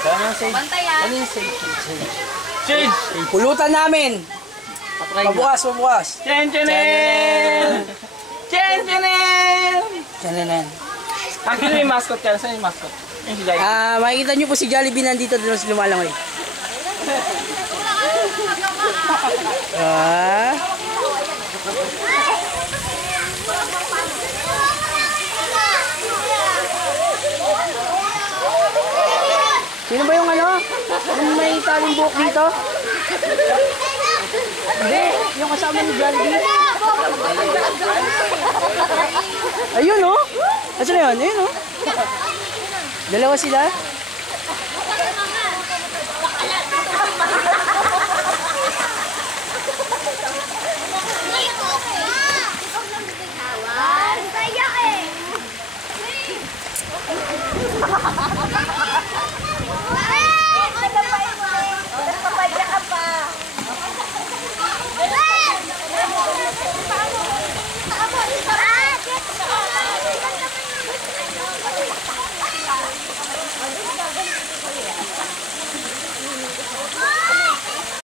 Ano yung sage? Change! Pulutan namin. Pabukas, pabukas. Chen-chenin! Chen-chenin! Chanenan. Akin yung mascot ka. Saan yung mascot? Yung si Jollibee. Makikita nyo po si Jollibee nandito doon sa lumalangoy. Sino ba yung ano? Yung may taling buhok dito? Hindi, yung kasama ni Jollibee. Ayun oh! Asan na yun? Ayun oh! Dalawa sila?